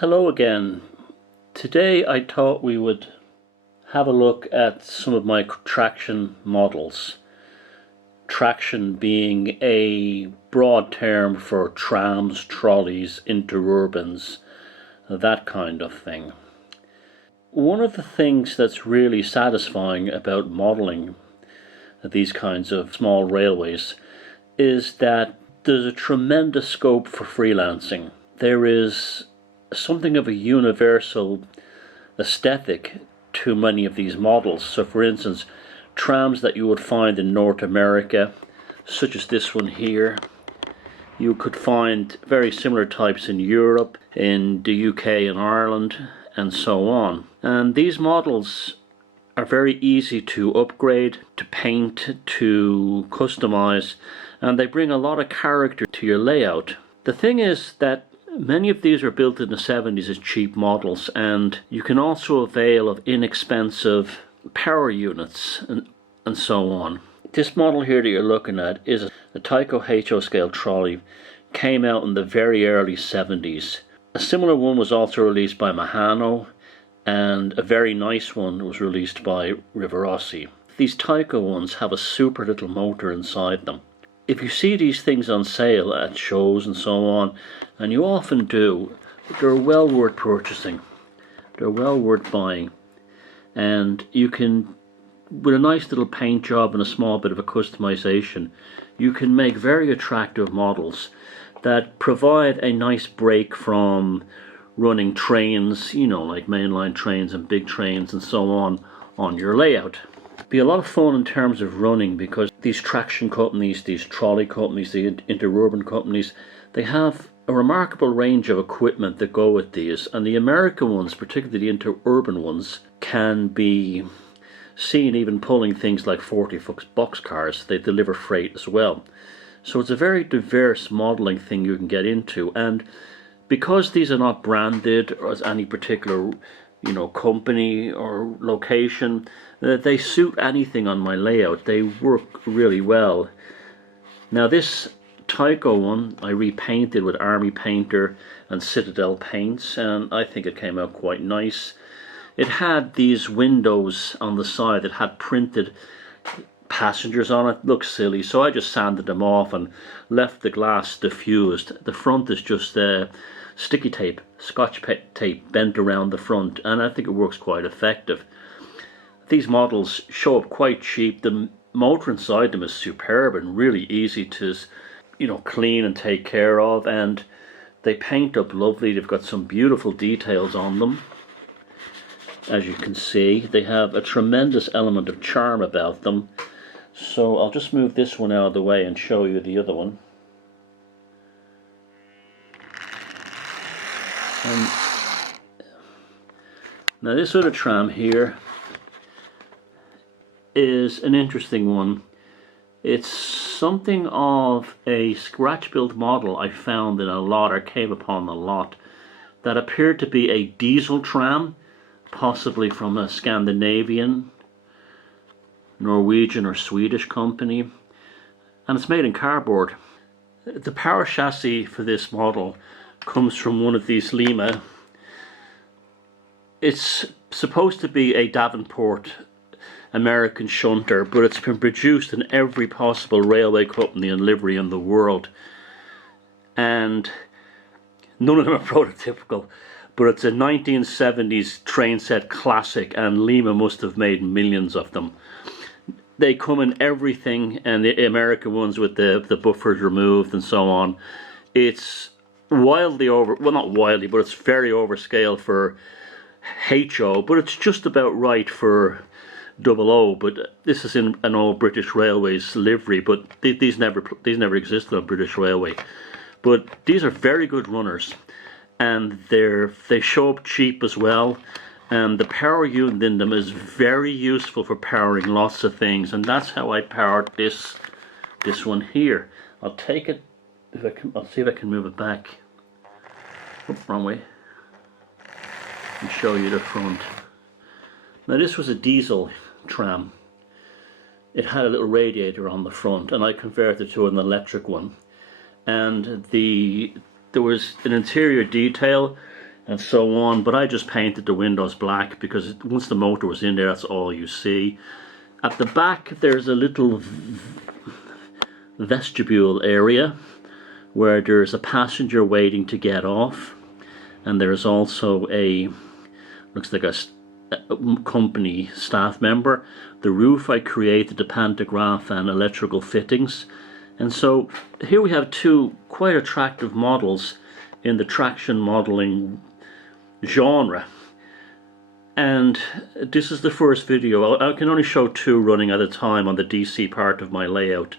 Hello again. Today I thought we would have a look at some of my traction models. Traction being a broad term for trams, trolleys, interurbans, that kind of thing. One of the things that's really satisfying about modeling these kinds of small railways is that there's a tremendous scope for freelancing. There is something of a universal aesthetic to many of these models. So for instance, trams that you would find in North America, such as this one here, you could find very similar types in Europe, in the UK and Ireland, and so on. And these models are very easy to upgrade, to paint, to customize, and they bring a lot of character to your layout. The thing is that many of these were built in the 70s as cheap models, and you can also avail of inexpensive power units and so on. This model here that you're looking at is a Tyco HO scale trolley. Came out in the very early 70s. A similar one was also released by Mehano, and a very nice one was released by Rivarossi. These Tyco ones have a super little motor inside them. If you see these things on sale at shows and so on, and you often do, they're well worth purchasing. They're well worth buying. And you can, with a nice little paint job and a small bit of a customization, you can make very attractive models that provide a nice break from running trains, you know, like mainline trains and big trains and so on your layout. Be a lot of fun in terms of running, because these traction companies, these trolley companies, the interurban companies, they have a remarkable range of equipment that go with these, and the American ones, particularly the interurban ones, can be seen even pulling things like 40-foot boxcars. They deliver freight as well. So it's a very diverse modeling thing you can get into, and because these are not branded or as any particular, you know, company or location, they suit anything on my layout. They work really well. Now this Tyco one I repainted with Army Painter and Citadel paints, and I think it came out quite nice. It had these windows on the side that had printed passengers on it. Looked silly, so I just sanded them off and left the glass diffused. The front is just sticky tape, scotch tape bent around the front, and I think it works quite effective. These models show up quite cheap. The motor inside them is superb and really easy to, you know, clean and take care of, and they paint up lovely. They've got some beautiful details on them. As you can see, they have a tremendous element of charm about them. So I'll just move this one out of the way and show you the other one. Now this other tram here is an interesting one. It's something of a scratch-built model I found in a lot, or came upon a lot, that appeared to be a diesel tram, possibly from a Scandinavian, Norwegian or Swedish company, and it's made in cardboard. The power chassis for this model comes from one of these Lima. It's supposed to be a Davenport American shunter, but it's been produced in every possible railway company and livery in the world, and none of them are prototypical, but it's a 1970s train set classic, and Lima must have made millions of them. They come in everything, and the American ones with the buffers removed and so on. It's wildly well, not wildly, but it's very overscale for HO, but it's just about right for 00. But this is in an old British Railways livery, but these never existed on British Railway. But these are very good runners, and they show up cheap as well, and the power unit in them is very useful for powering lots of things, and that's how I powered this one here. I'll take it, I'll see if I can move it back. Oh, wrong way. And show you the front. Now this was a diesel tram. It had a little radiator on the front, and I converted to an electric one. And there was an interior detail and so on, but I just painted the windows black because once the motor was in there, that's all you see. At the back there's a little vestibule area where there's a passenger waiting to get off, and there's also a, looks like a company staff member. The roof I created the pantograph and electrical fittings, and so here we have two quite attractive models in the traction modeling genre. And this is the first video. I can only show two running at a time on the DC part of my layout,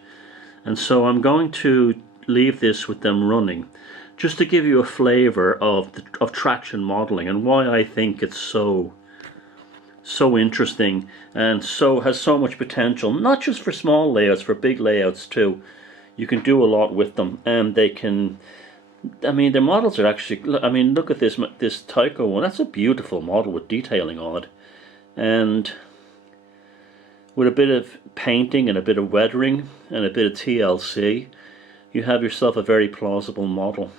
and so I'm going to leave this with them running just to give you a flavor of traction modeling and why I think it's so interesting and has so much potential, not just for small layouts, for big layouts too. You can do a lot with them, and they can, I mean, their models are actually, I mean, look at this Tyco one. That's a beautiful model with detailing on it, and with a bit of painting and a bit of weathering and a bit of TLC, you have yourself a very plausible model.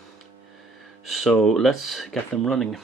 So let's get them running.